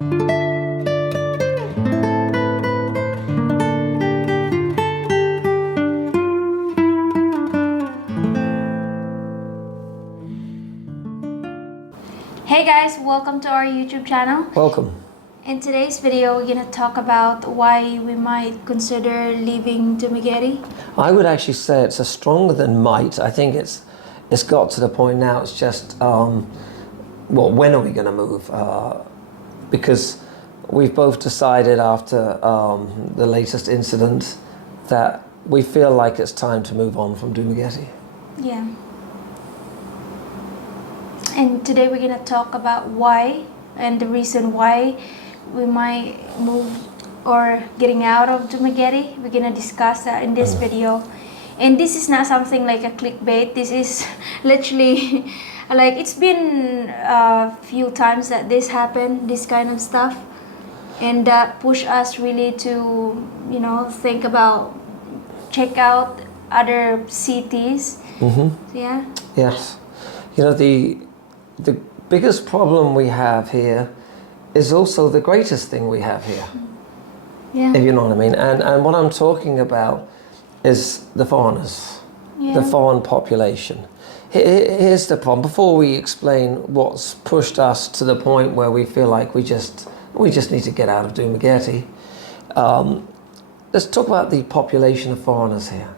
Hey guys, welcome to our YouTube channel. Welcome. In today's video, we're going to talk about why we might consider leaving Dumaguete. I would actually say it's a stronger than might. I think it's got to the point now. It's just well, when are we going to move? Because we've both decided after the latest incident that we feel like it's time to move on from Dumaguete. Yeah. And today we're going to talk about why and the reason why we might move or getting out of Dumaguete. We're going to discuss that in this video. And this is not something like a clickbait. This is literally like it's been a few times that this happened, this kind of stuff. And that pushed us really to, you know, think about, check out other cities. Mm-hmm. Yeah. Yes. You know, the biggest problem we have here is also the greatest thing we have here. Yeah. If you know what I mean. And what I'm talking about is the foreigners, the foreign population. Here's the problem. Before we explain what's pushed us to the point where we feel like we just need to get out of Dumaguete, let's talk about the population of foreigners here,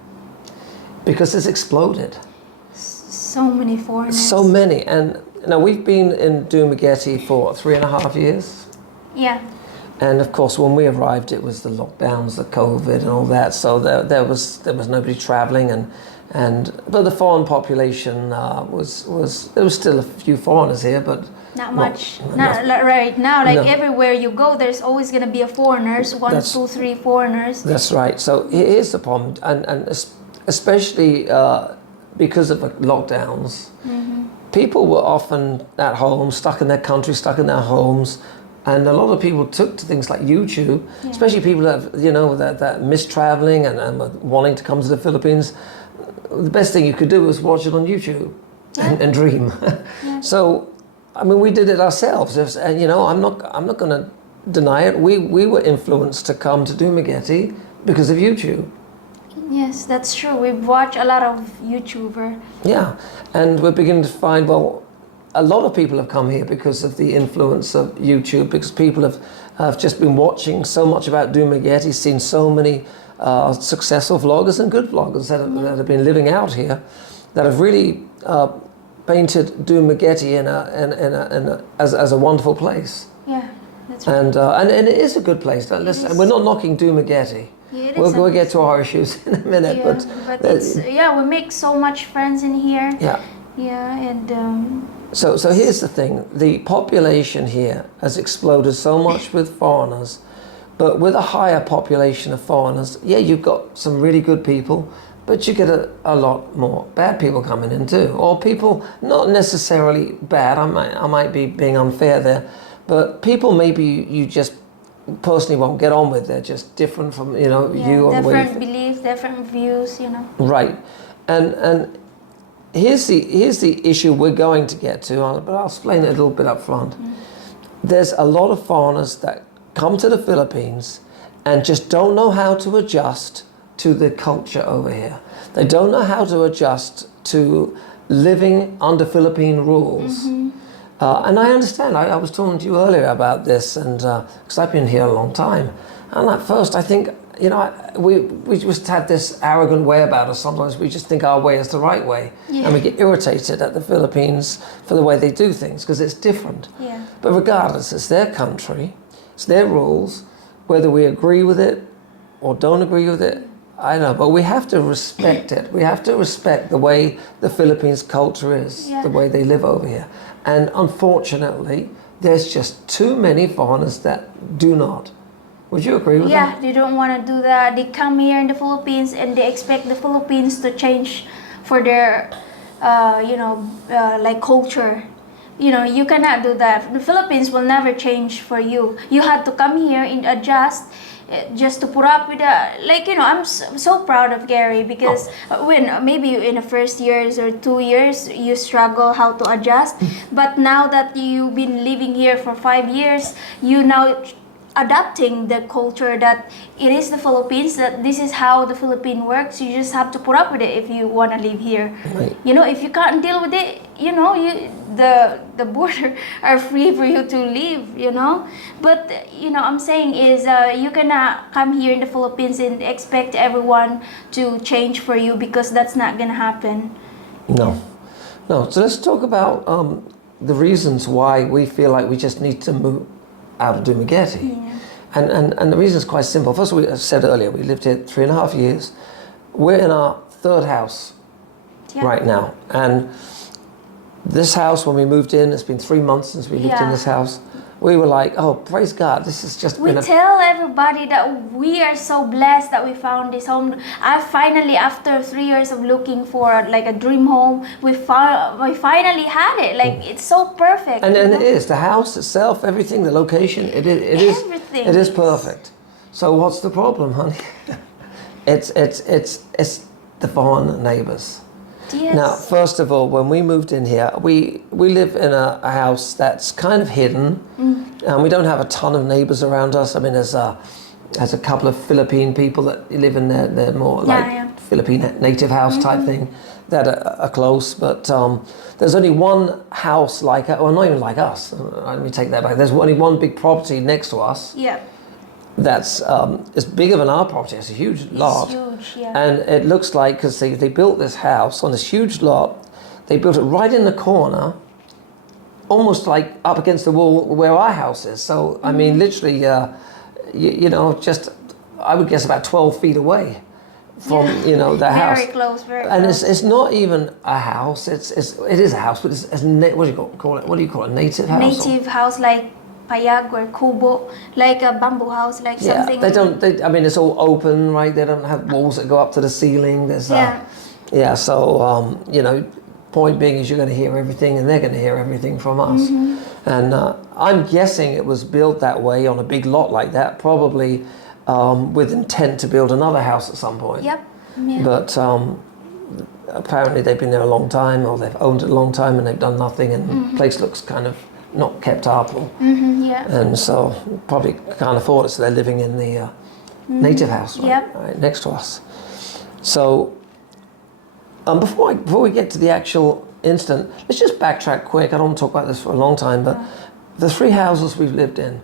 because it's exploded. So many foreigners. So many. And now we've been in Dumaguete for 3.5 years. Yeah. And of course, when we arrived, it was the lockdowns, the COVID, and all that. So there was nobody traveling, but the foreign population there was still a few foreigners here, but not much. Not right now. Like everywhere you go, there's always gonna be a foreigners. One, two, three foreigners. That's right. So here's the problem, and especially because of the lockdowns, people were often at home, stuck in their country, stuck in their homes. And a lot of people took to things like YouTube, especially people that miss traveling and wanting to come to the Philippines. The best thing you could do was watch it on YouTube and dream. So, I mean, we did it ourselves. And I'm not going to deny it. We were influenced to come to Dumaguete because of YouTube. Yes, that's true. We've watched a lot of YouTuber. Yeah, and we're beginning to find, well, a lot of people have come here because of the influence of YouTube, because people have just been watching so much about Dumaguete, seen so many successful vloggers and good vloggers that have been living out here, that have really painted Dumaguete as a wonderful place. Yeah, that's right. And it is a good place. Listen, we're not knocking Dumaguete. Yeah, we'll get to our issues in a minute. Yeah, but it's, we make so much friends in here. Yeah. Yeah, and So here's the thing. The population here has exploded so much with foreigners, but with a higher population of foreigners, you've got some really good people, but you get a lot more bad people coming in too. Or people, not necessarily bad, I might be being unfair there, but people maybe you just personally won't get on with. They're just different from, you or the way different beliefs, different views, Right. And here's the issue we're going to get to, but I'll explain it a little bit up front. There's a lot of foreigners that come to the Philippines and just don't know how to adjust to the culture over here. They don't know how to adjust to living under Philippine rules. And I understand. I was talking to you earlier about this, and because I've been here a long time. And at first I think, we just had this arrogant way about us. Sometimes we just think our way is the right way. Yeah. And we get irritated at the Philippines for the way they do things, because it's different. Yeah. But regardless, it's their country, it's their rules. Whether we agree with it or don't agree with it, I don't know. But we have to respect it. We have to respect the way the Philippines culture is, the way they live over here. And unfortunately, there's just too many foreigners that do not. Would you agree with that? Yeah, they don't want to do that. They come here in the Philippines and they expect the Philippines to change for their, like culture. You cannot do that. The Philippines will never change for you. You have to come here and adjust just to put up with like, you know, I'm so proud of Gary because when maybe in the first years or 2 years you struggle how to adjust, but now that you've been living here for 5 years, you now adapting the culture that it is the Philippines, that this is how the Philippine works. You just have to put up with it if you want to live here. Right. You know, if you can't deal with it, you know, the border are free for you to leave, you know. But you know, I'm saying is you cannot come here in the Philippines and expect everyone to change for you, because that's not gonna happen. No. So let's talk about the reasons why we feel like we just need to move out of Dumaguete. And the reason is quite simple. First of all, as I said earlier, we lived here 3.5 years. We're in our third house right now. And this house, when we moved in, it's been 3 months since we lived in this house. We were like, oh, praise God, this has just been tell everybody that we are so blessed that we found this home. I finally, after 3 years of looking for like a dream home, we finally had it. Like, it's so perfect. And it is. The house itself, everything, the location, it is perfect. So what's the problem, honey? It's the foreign neighbors. Yes. Now, first of all, when we moved in here, we live in a house that's kind of hidden, and we don't have a ton of neighbors around us. I mean, there's a couple of Philippine people that live in there. They're more like Philippine native house type thing that are close. But there's only one house like, well, not even like us. Let me take that back. There's only one big property next to us. Yeah. That's it's bigger than our property. It's a huge lot. It's huge, yeah. And it looks like, because they built this house on this huge lot, they built it right in the corner, almost like up against the wall where our house is. So, I mean, literally, you know, just, I would guess about 12 feet away from, you know, the house. Very close, very and close. it's not even a house. It is a house, but it's what do you call it? What do you call it? Native house? Native house, like payag or kubo, like a bamboo house, like something. I mean, it's all open, right? They don't have walls that go up to the ceiling. There's so you know, point being is you're going to hear everything, and they're going to hear everything from us. And I'm guessing it was built that way on a big lot like that, probably with intent to build another house at some point. Yep. Yeah. But apparently they've been there a long time, or they've owned it a long time, and they've done nothing, and the place looks kind of not kept up, and so probably can't afford it, so they're living in the native house right next to us. So before we get to the actual incident, let's just backtrack quick. I don't want to talk about this for a long time, but the 3 houses we've lived in,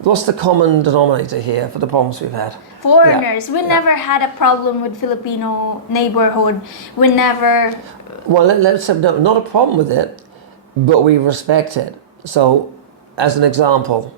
what's the common denominator here for the problems we've had? Foreigners. We never had a problem with Filipino neighborhood. We never. Well, let's have not a problem with it, but we respect it. So, as an example,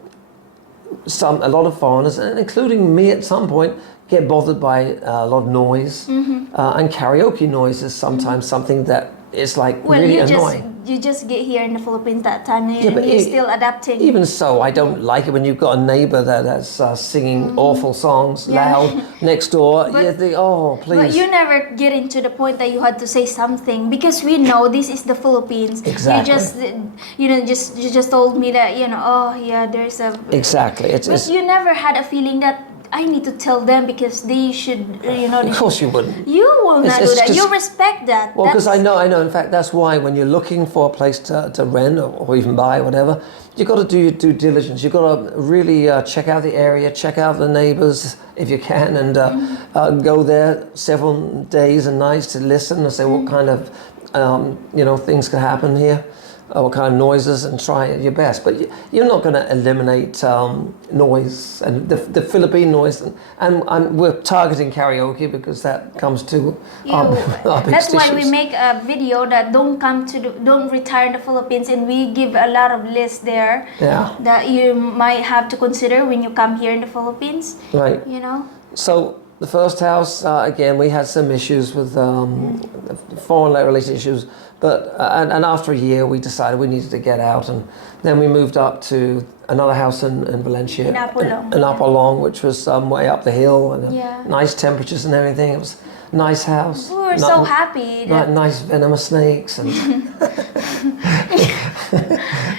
a lot of foreigners, and including me at some point, get bothered by a lot of noise, and karaoke noise is sometimes something that is like really annoying. You just get here in the Philippines that time, and you're still adapting. Even so, I don't like it when you've got a neighbor that's singing awful songs loud next door. You think, oh, please. But you never get into the point that you had to say something, because we know this is the Philippines. Exactly. You just told me that, you know, oh yeah, there's a. Exactly. But you never had a feeling that I need to tell them because they should, you know. Of course you wouldn't. You will not do that. You respect that. Well, because I know. In fact, that's why when you're looking for a place to rent or even buy, whatever, you've got to do your due diligence. You've got to really check out the area, check out the neighbors if you can, and go there several days and nights to listen and say what kind of, you know, things can happen here. What kind of noises, and try your best. But you're not going to eliminate noise, and the Philippine noise, and we're targeting karaoke because that comes to our biggest That's why issues. we make a video that don't retire in the Philippines, and we give a lot of lists there that you might have to consider when you come here in the Philippines. Right. You know. So the first house, again, we had some issues with foreign-related issues. But and after a year, we decided we needed to get out, and then we moved up to another house in Valencia, in Apolong, which was way up the hill, and nice temperatures and everything. It was a nice house. We were so happy. Nice venomous snakes and.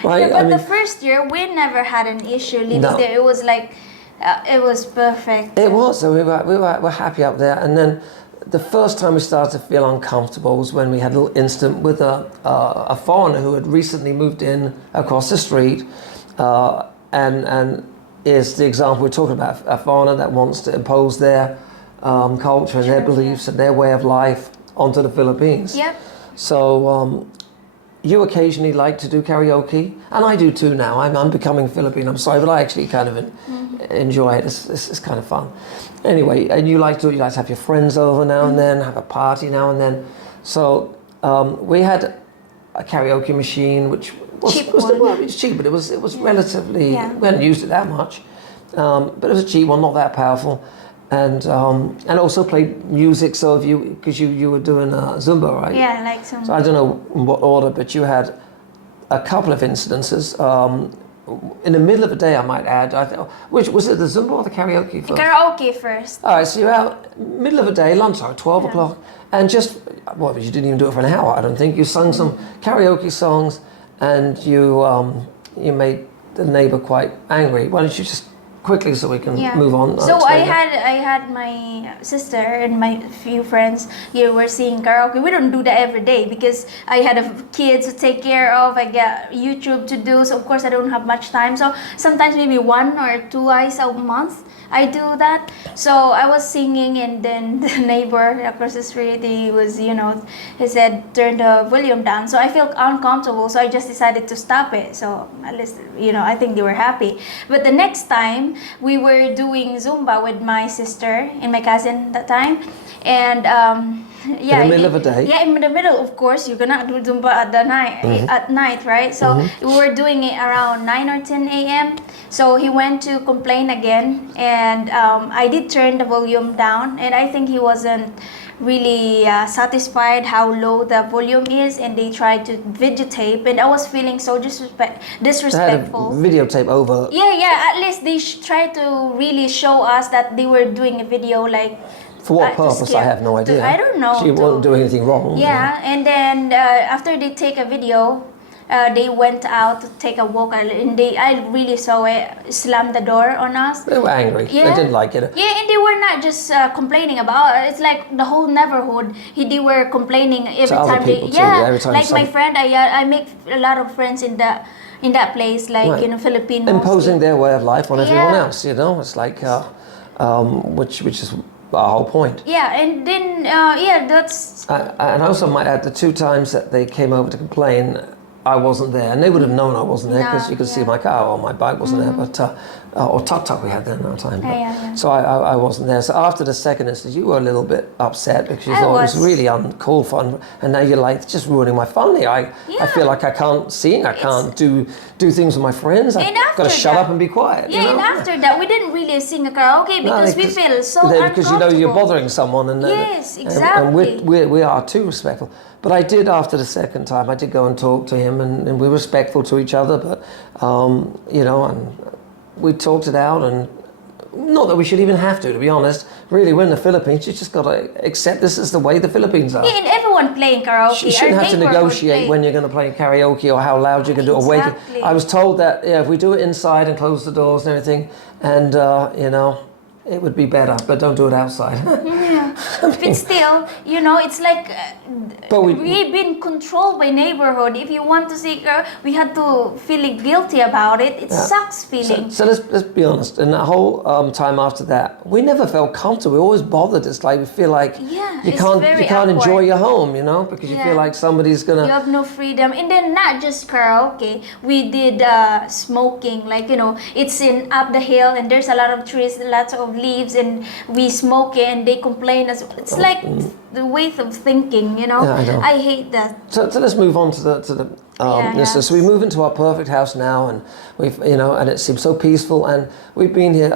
Right, but the first year we never had an issue living there. It was like It was perfect. It was. So we were happy up there. And then the first time we started to feel uncomfortable was when we had a little incident with a foreigner who had recently moved in across the street, and is the example we're talking about, a foreigner that wants to impose their culture and their beliefs and their way of life onto the Philippines. Yep. So you occasionally like to do karaoke, and I do too now. I'm becoming Filipino. I'm sorry, but I actually kind of enjoy it. It's kind of fun. Anyway, and you like to have your friends over now and then, have a party now and then. So we had a karaoke machine, which was cheap, but it was relatively. Yeah. We hadn't used it that much, but it was a cheap one, not that powerful. And also played music. So if because you were doing Zumba, right? Yeah, like some. So I don't know in what order, but you had a couple of incidences. In the middle of the day, I might add. Which was it, the Zumba or the karaoke first? Karaoke first. All right, so you're out middle of the day, lunchtime, 12 o'clock, and but you didn't even do it for an hour, I don't think. You sung some karaoke songs, and you made the neighbor quite angry. Why don't you just quickly so we can move on? So I had my sister and my few friends here were singing karaoke. We don't do that every day because I had kids to take care of. I got YouTube to do, so of course I don't have much time. So sometimes maybe 1 or 2 times a month I do that. So I was singing, and then the neighbor across the street, he said turn the volume down. So I felt uncomfortable, so I just decided to stop it. So at least I think they were happy. But the next time we were doing Zumba with my sister and my cousin that time, and in the middle of the day. Yeah, in the middle, of course, you cannot do Zumba at night, right? So we were doing it around 9 or 10 a.m. So he went to complain again, and I did turn the volume down, and I think he wasn't really satisfied how low the volume is, and they tried to videotape, and I was feeling so disrespectful. They had a videotape over. Yeah, at least they tried to really show us that they were doing a video, like. For what purpose? I have no idea. I don't know. She wasn't doing anything wrong. Yeah, and then after they take a video, they went out to take a walk, and I really saw it slam the door on us. They were angry. Yeah. They didn't like it. Yeah, and they were not just complaining about it. It's like the whole neighborhood. They were complaining every To time other people too, every time like my friend, I make a lot of friends in that place, like Right. Filipinos. Imposing their way of life on everyone else. It's like which is our whole point. Yeah, and then that's. And I also might add the 2 times that they came over to complain, I wasn't there, and they would have known I wasn't there because you could see my car or my bike wasn't there, but or tuk-tuk we had then at that time. But, so I wasn't there. So after the second instance, you were a little bit upset because you thought it was really uncalled for, and now you're like, just ruining my fun here. I feel like I can't sing, I can't do things with my friends. I've got to shut up and be quiet. Yeah, and after that, we didn't really sing a karaoke because we feel so uncomfortable. Because you're bothering someone, and yes, exactly. And we are too respectful. But I did, after the second time, I did go and talk to him, and we were respectful to each other. But and we talked it out, and not that we should even have to be honest. Really, we're in the Philippines. You just got to accept this is the way the Philippines are. Yeah, and everyone playing karaoke. You shouldn't have to negotiate when you're going to play karaoke or how loud you can do it. Exactly. I was told that if we do it inside and close the doors and everything, and it would be better, but don't do it outside. Yeah. But still, it's like we've been controlled by neighborhood. If you want to see, we had to feel guilty about it. It sucks feeling. So let's be honest. In that whole time after that, we never felt comfortable. We always bothered. It's like we feel like you can't enjoy your home, because you feel like somebody's gonna. You have no freedom, and then not just karaoke. We did smoking. Like it's up the hill, and there's a lot of trees, lots of leaves, and we smoke it, and they complain. It's like the way of thinking, Yeah, I know. I hate that. So let's move on to the So we move into our perfect house now, and we've and it seems so peaceful, and we've been here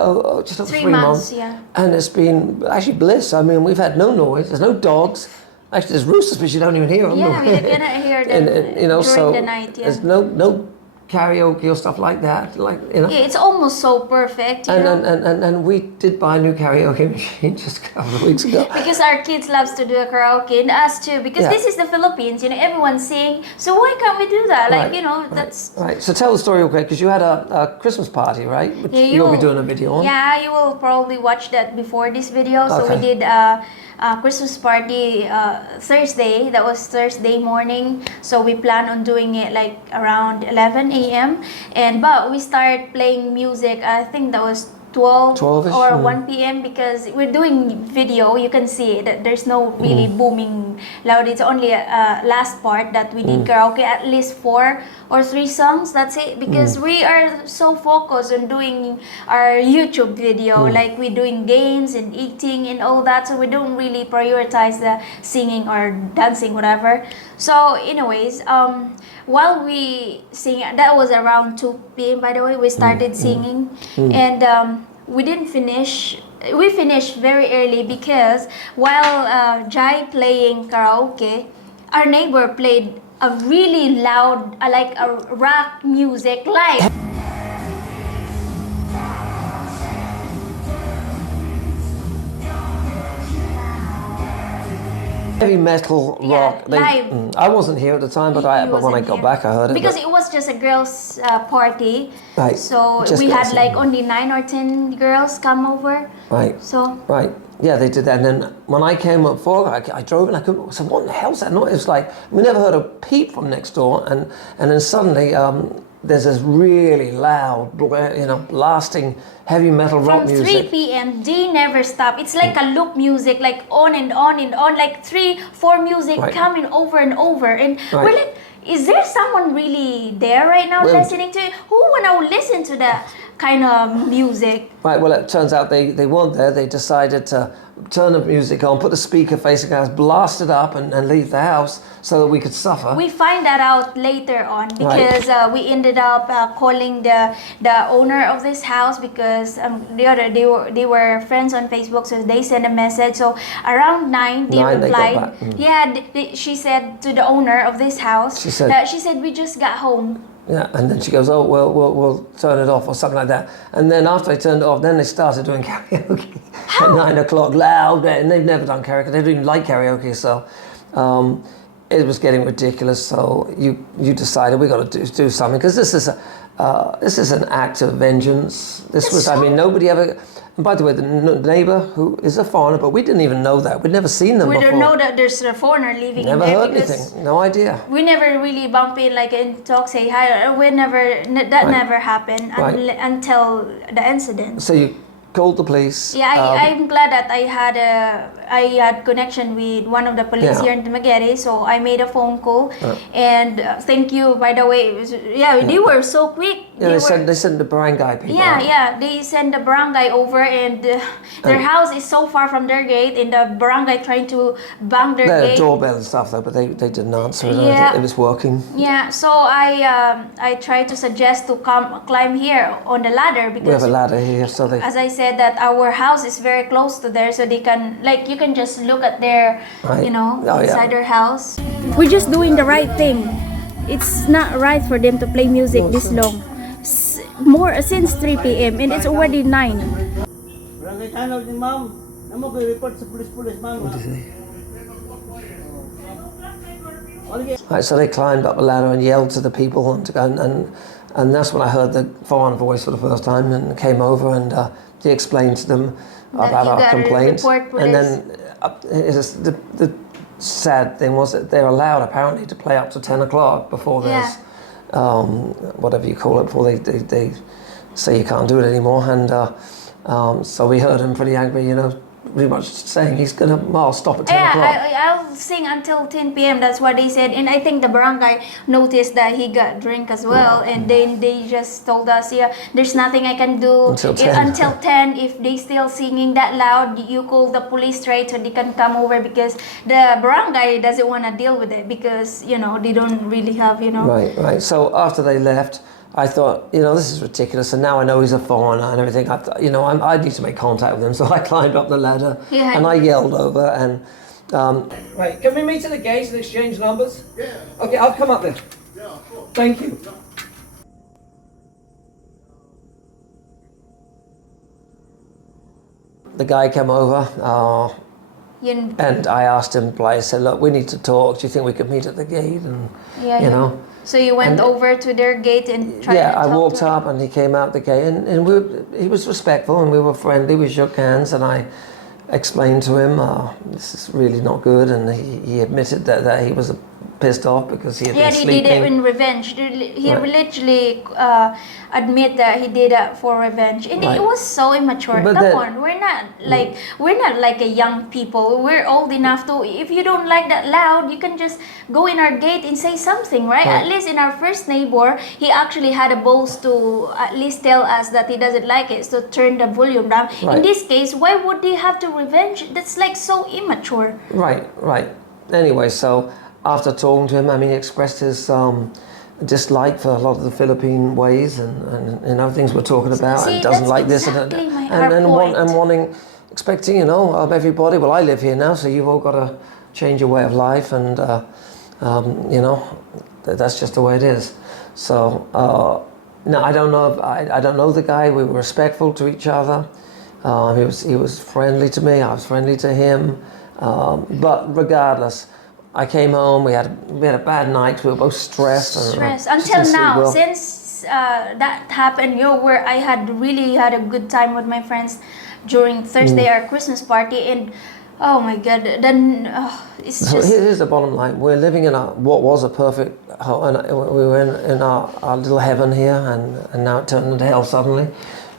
just over 3 months, and it's been actually bliss. I mean, we've had no noise. There's no dogs. Actually, there's roosters, but you don't even hear them. Yeah, we cannot hear them during the night. Yeah. There's no karaoke or stuff like that, like, you know. Yeah, it's almost so perfect, you And, know. and we did buy a new karaoke machine just a couple of weeks ago. Because our kids loves to do a karaoke, and us too, because Yeah. this is the Philippines, you know, everyone sing, so why can't we do that? Like, Right, you know, right, that's... right. So tell the story real quick, because you had a Christmas party, right? Which Yeah, you'll be doing a video on. Yeah, you will probably watch that before this video. So we Okay. did a Christmas party Thursday. That was Thursday morning. So we plan on doing it like around 11 a.m. But we start playing music. I think that was 12 12-ish, or 1 p.m. because we're doing video. You can see that there's no really booming loud. It's only last part that we did karaoke, at least 4 or 3 songs. That's it, because we are so focused on doing our YouTube video, like we're doing games and eating and all that. So we don't really prioritize the singing or dancing, whatever. So anyways, while we sing, that was around 2 p.m. by the way, we started singing, and we didn't finish. We finished very early because while Jai playing karaoke, our neighbor played a really loud, like a rock music live. Heavy metal rock. Live. I wasn't here at the time, but He when I wasn't got here. back, I heard it. Because but- it was just a girls' party. Right. So Just we girls, had like yeah. only 9 or 10 girls come over. Right. So Right. Yeah, they did that. And then when I came up for, I drove and I couldn't. I said, "What the hell's that noise?" It was like we never heard a peep from next door, and then suddenly there's this really loud, blasting heavy metal rock from music. 3 p.m. they never stop. It's like a loop music, like on and on and on, like 3-4 music Right. coming over and over. And Right. we're like, is there someone really there right now Well- listening to it? Who wanna listen to that kind of music? Right. Well, it turns out they weren't there. They decided to turn the music on, put the speaker facing us, blast it up, and leave the house so that we could suffer. We find that out later on because we ended up calling the owner of this house because they were friends on Facebook, so they sent a message. So around 9 they 9 they got replied. back. Yeah, she said to the owner of this house. She said- that she said we just got home. Yeah, and then she goes, "Oh, well, we'll turn it off," or something like that. And then after they turned it off, then they started doing karaoke at 9 o'clock, loud. And they've never done karaoke. They don't even like karaoke, so it was getting ridiculous. So you decided we got to do something, because this is an act of vengeance. This was, I mean, nobody ever. And by the way, the neighbor, who is a foreigner, but we didn't even know that. We'd never seen them We before. don't know that there's a foreigner living Never in there heard because anything. No idea. we never really bump in like and talk, say hi. We never, that Right. never happened Right. until the incident. So you called the police. Yeah, I'm glad that I had connection with one of the police Yeah. here in Dumaguete, so I made a phone call, and thank you, by the way. They were so quick. Yeah, they sent the barangay people. out. They send the barangay over, and their house is so far from their gate, and the barangay trying to bang their They had a gate. doorbell and stuff though, but they didn't answer it. Yeah. It was working. Yeah, so I tried to suggest to climb here on the ladder We have because a ladder here, so they. as I said, that our house is very close to there, so they can, like, you can just look at their, Right. Oh, yeah. inside their house. We're just doing the right thing. It's not right for them to play music this long. Since 3 p.m. and it's already 9. Barangay Tanog ni ma'am. Namo ko report sa pulis ma'am. Right, so they climbed up the ladder and yelled to the people and to go, and that's when I heard the foreign voice for the first time and came over and he explained to them That about you our gotta complaint. report And police. then the sad thing was that they're allowed apparently to play up to 10 o'clock before there's whatever you call it, before they say you can't do it anymore. And so we heard him pretty angry, pretty much saying he's gonna stop at 10 o'clock. I'll sing until 10 p.m. That's what they said, and I think the barangay noticed that he got drink as well, and then they just told us, there's nothing I can do Until 10. until 10. If they still singing that loud, you call the police straight so they can come over, because the barangay doesn't want to deal with it because they don't really have Right. So after they left, I thought, this is ridiculous, and now I know he's a foreigner and everything. I need to make contact with him, so I climbed up the ladder and I yelled over and. Right, can we meet at the gate and exchange numbers? Yeah. Okay, I'll come up there. Yeah, of course. Thank you. the guy came over, You, and I asked him, I said, look, we need to talk. Do you think we could meet at the gate? And, yeah, you know. So you went And- over to their gate and tried Yeah, to I talk walked to them? up and he came out the gate, and he was respectful and we were friendly. We shook hands and I explained to him, this is really not good, and he admitted that he was pissed off because he had Yeah, been he sleeping. did it in revenge. He Right. literally admit that he did that for revenge. And Right. it was so immature. But Come that- on, we're not like a young people. We're old enough to. If you don't like that loud, you can just go in our gate and say something, right? Right. At least in our first neighbor, he actually had a balls to at least tell us that he doesn't like it, so turn the volume down. In Right. this case, why would he have to revenge? That's like so immature. Right. Anyway, so after talking to him, I mean, he expressed his dislike for a lot of the Philippine ways and other things we're talking about, See, and doesn't that's like this exactly and our point. wanting, expecting, of everybody. Well, I live here now, so you've all got to change your way of life, and that's just the way it is. So no, I don't know. I don't know the guy. We were respectful to each other. He was friendly to me. I was friendly to him. But regardless, I came home. We had a bad night. We were both stressed. Stress just until didn't sleep now. well. Since that happened, where I had really had a good time with my friends during Thursday, our Christmas party, and oh my God, then it's So just here's the bottom line. We're living in what was a perfect home, and we were in our little heaven here, and now it turned into hell suddenly.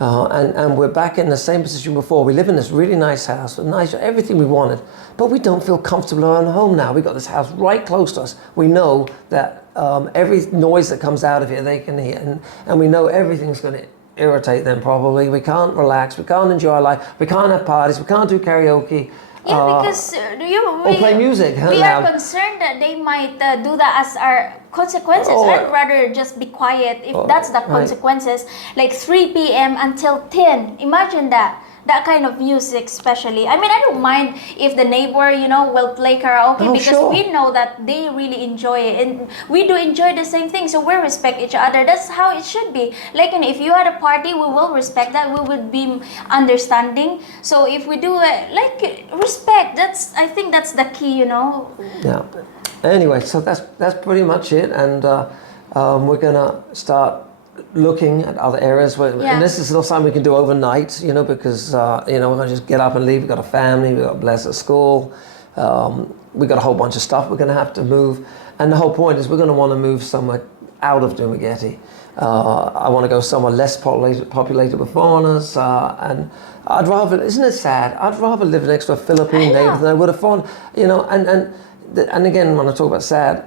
And we're back in the same position before. We live in this really nice house, with everything we wanted, but we don't feel comfortable in our own home now. We've got this house right close to us. We know that every noise that comes out of here, they can hear, and we know everything's going to irritate them probably. We can't relax. We can't enjoy our life. We can't have parties. We can't do karaoke. yeah, because or play music we loud. are concerned that they might do that as our consequences. Or- I'd rather just be quiet if that's the right. consequences. Like 3 p.m. until 10. Imagine that kind of music, especially. I mean, I don't mind if the neighbor, will play karaoke, Oh, because sure. we know that they really enjoy it, and we do enjoy the same thing. So we respect each other. That's how it should be. Like, if you had a party, we will respect that. We would be understanding. So if we do it, respect. I think that's the key. Yeah. Anyway, so that's pretty much it, and we're gonna start looking at other areas Yeah. and this is not something we can do overnight, because we're gonna just get up and leave. We've got a family, we've got Bless at school, we've got a whole bunch of stuff we're gonna have to move, and the whole point is we're gonna want to move somewhere out of Dumaguete. I want to go somewhere less populated with foreigners, and I'd rather, isn't it sad? I'd rather live next to a Philippine I know. neighbor than I would a foreign, and again, when I talk about sad,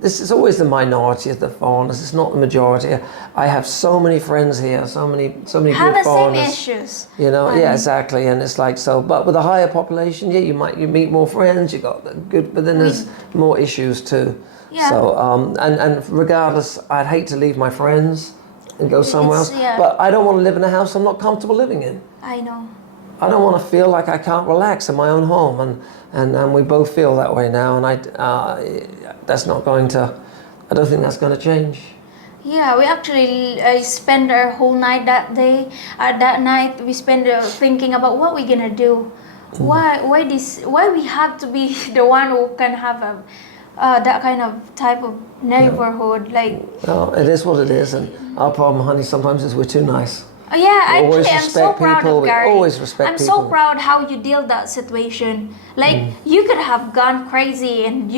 this is always the minority of the foreigners. It's not the majority. I have so many friends here, so many Have good the same foreigners. issues. Yeah, exactly. And it's like so. But with a higher population, you meet more friends. You got the good, but then there's more issues too. Yeah. So and regardless, I'd hate to leave my friends and go somewhere else. Yeah. But I don't want to live in a house I'm not comfortable living in. I know. I don't want to feel like I can't relax in my own home, and we both feel that way now, and that's not going to, I don't think that's going to change. Yeah, we actually spend our whole night that day. That night we spend thinking about what we're gonna do. Why we have to be the one who can have that kind of type of neighborhood, like. It is what it is, and our problem, honey, sometimes is we're too nice. Yeah, We always actually, I'm so respect proud people. of We Gary. always respect I'm people. so proud how you deal that situation. Like, you could have gone crazy and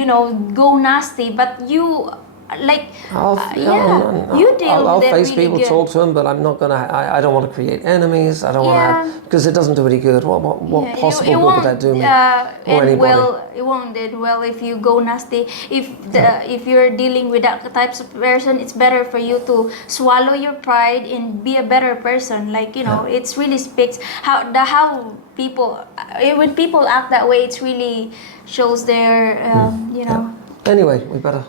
go nasty, but you you deal I'll with it face really people, good. talk to them, but I'm not gonna. I don't want to create enemies. I don't want to because it doesn't do any good. What Yeah, possible it good won't, would that do me or end anybody? well. It won't end well if you go nasty. If you're dealing with that types of person, it's better for you to swallow your pride and be a better person. It's really speaks how people when people act that way. It really shows their Anyway, we better.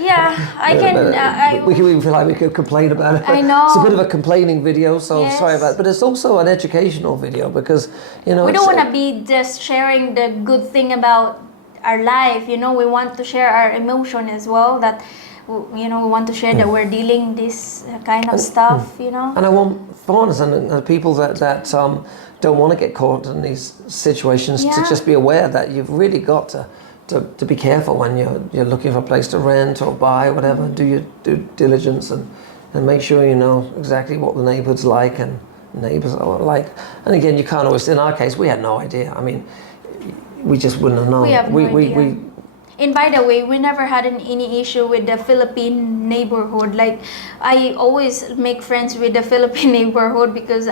Yeah, I can. We feel like we could complain about it. I know. It's a bit of a complaining video, so Yes. sorry about it. But it's also an educational video because We don't want to be just sharing the good thing about our life. We want to share our emotion as well. That you know, we want to share that we're dealing this kind of stuff, you know. And I want foreigners and people that don't want to get caught in these situations to Yeah. just be aware that you've really got to be careful when you're looking for a place to rent or buy, whatever. Do your due diligence and make sure you know exactly what the neighbours like and neighbours are like. And again, you can't always. In our case, we had no idea. I mean, we just wouldn't have known. We have no idea. And by the way, we never had any issue with the Philippine neighborhood. Like, I always make friends with the Philippine neighborhood because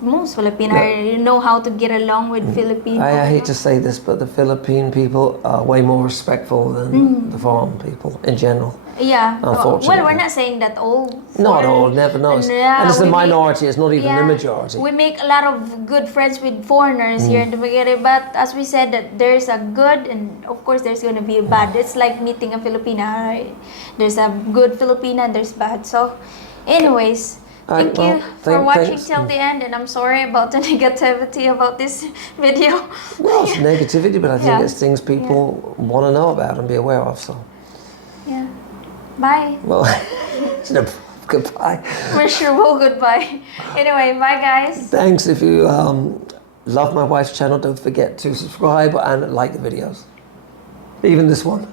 most Filipino know how to get along with Filipino. I hate to say this, but the Philippine people are way more respectful than the foreign people in general. Yeah. Unfortunately. Well, we're not saying that all. Not all, never knows. Yeah, And it's the we minority, it's not even yeah, the majority. We make a lot of good friends with foreigners here in Dumaguete, but as we said, that there's a good and of course there's going to be a bad. It's like meeting a Filipina, right? There's a good Filipina and there's bad. So, anyways, thank you for watching till the end, and I'm sorry about the negativity about this video. Well, it's negativity, but I think Yeah. it's things people want to know about and be aware of. So, Yeah. Bye. well, goodbye. Miserable goodbye. Anyway, bye guys. Thanks. If you love my wife's channel, don't forget to subscribe and like the videos. Even this one.